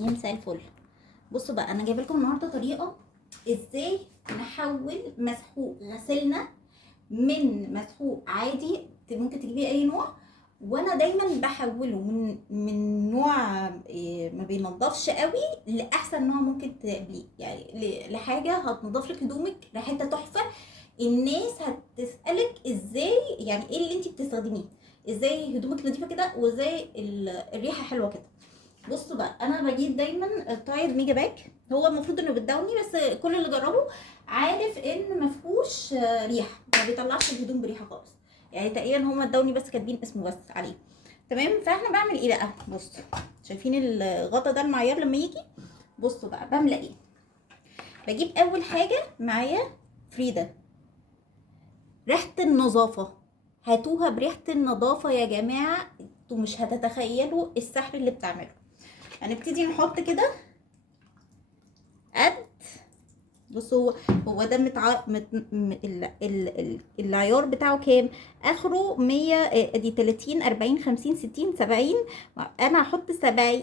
يا مساء الفل. بصوا بقى، انا جايبه لكم النهارده طريقه ازاي نحول مسحوق غسلنا من مسحوق عادي ممكن تجيبيه اي نوع، وانا دايما بحوله من نوع ما بينضفش قوي لاحسن نوع ممكن تقابليه، يعني لحاجه هتنضف لك هدومك ريحتها تحفه. الناس هتسالك ازاي، يعني ايه اللي انت بتستخدميه، ازاي هدومك نظيفه كده وازاي الريحه حلوه كده. بصوا بقى، انا بجيب دايما التايد ميجا باك. هو المفروض انه بتداوني، بس كل اللي جربه عارف ان مفهوش ريحه، ما بيطلعش الهدوم بريحه خالص. يعني تقريبا هما ادوني بس كاتبين اسمه بس عليه. تمام. فاحنا بعمل ايه بقى؟ بصوا، شايفين الغطا ده المعيار لما يجي؟ بصوا بقى بعمل ايه. بجيب اول حاجه معايا فريده، ريحه النظافه. هاتوها بريحه النظافه يا جماعه، انتوا مش هتتخيلوا السحر اللي بتعمله. هنبتدي نحط كده قد، بصوا هو ده العيار بتاعه كام؟ اخره 100. ادي 30 40 50 60 70. انا هحط 70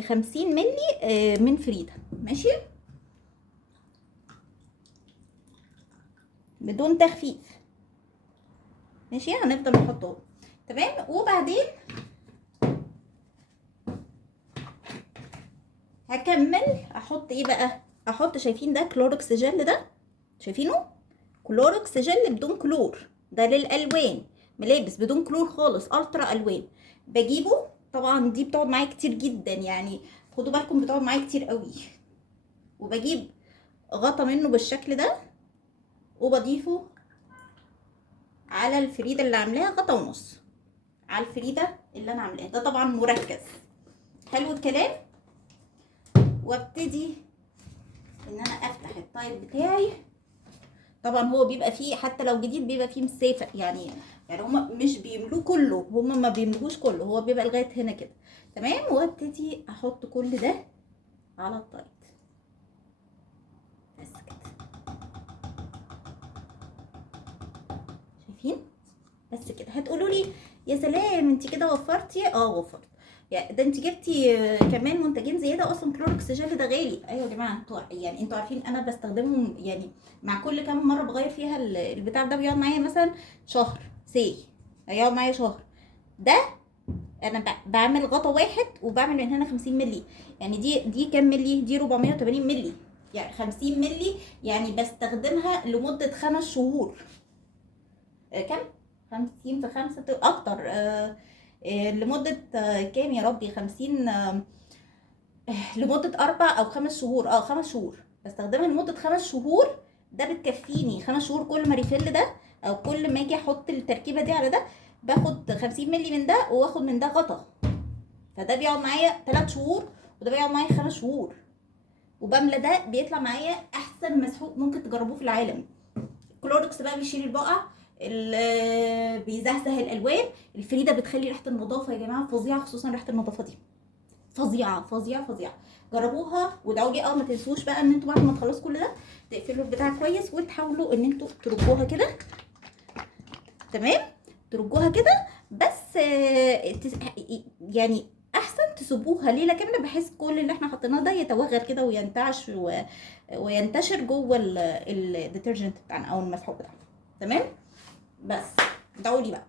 50 ملي من فريدة. ماشي، بدون تخفيف. ماشي، هنفضل نحطهم. تمام. وبعدين هكمل احط ايه بقى؟ احط، شايفين ده كلوركس جل ده؟ شايفينه؟ كلوركس جل بدون كلور، ده للالوان. ملابس بدون كلور خالص، الترا الوان. بجيبه طبعا، دي بتقعد معايا كتير جدا، يعني خدوا بالكم بتقعد معايا كتير قوي. وبجيب غطا منه بالشكل ده، وبضيفه على الفريده اللي عاملاها، غطا ونص على الفريده اللي انا عاملاها. ده طبعا مركز. حلو الكلام. وابتدي ان انا افتح التايب بتاعي. طبعا هو بيبقى فيه، حتى لو جديد بيبقى فيه مسافه، يعني هما مش بيملوه كله، هما ما بيملوهوش كله، هو بيبقى لغايه هنا كده. تمام. وابتدي احط كل ده على الطايد بس كده. شايفين؟ بس كده. هتقولوا لي يا سلام انت كده وفرتي. وفرت. يعني ده انت جبتي كمان منتجين زياده. اصلا كلوركس جل ده غالي. ايوه يا جماعه، انتوا عارفين انا بستخدمهم، يعني مع كل كام مره بغير فيها البتاع ده بيقعد معايا مثلا شهر. هيقعد معايا شهر. ده انا بعمل غطا واحد وبعمل من هنا 50 مللي. يعني دي كام مللي؟ دي 480 مللي، يعني 50 مللي. يعني بستخدمها لمده 5 شهور. كام؟ 50 في 5 اكتر. لمدة كام يا ربي؟ 50 لمدة 4 أو 5 شهور. 5 شهور بستخدمها لمدة 5 شهور. ده بتكفيني 5 شهور. كل ما ريفيل ده، أو كل ما أجي أحط التركيبة دي على ده، باخد 50 مللي من ده واخد من ده غطا. فده بيقعد معايا 3 شهور، وده بيقعد معايا 5 شهور. وبملى ده بيطلع معايا أحسن مسحوق ممكن تجربوه في العالم. كلوركس بقى بيشيل البقع، بيزهزه الالوان. الفريده بتخلي ريحه النظافه يا جماعه فظيعه، خصوصا ريحه النظافه دي فظيعه فظيعه فظيعه. جربوها وادعوا لي. ما تنسوش بقى ان انتوا بعد ما تخلصوا كل ده تقفلوا البتاع كويس، وتحاولوا ان انتوا ترجوها كده. تمام، ترجوها كده. بس يعني احسن تسيبوها ليله كامله، بحيث كل اللي احنا حطيناه ده يتوغل كده وينتعش وينتشر جوه الديترجنت بتاعنا او المسحوق بتاعنا. تمام. بس ادعوا لي بقى.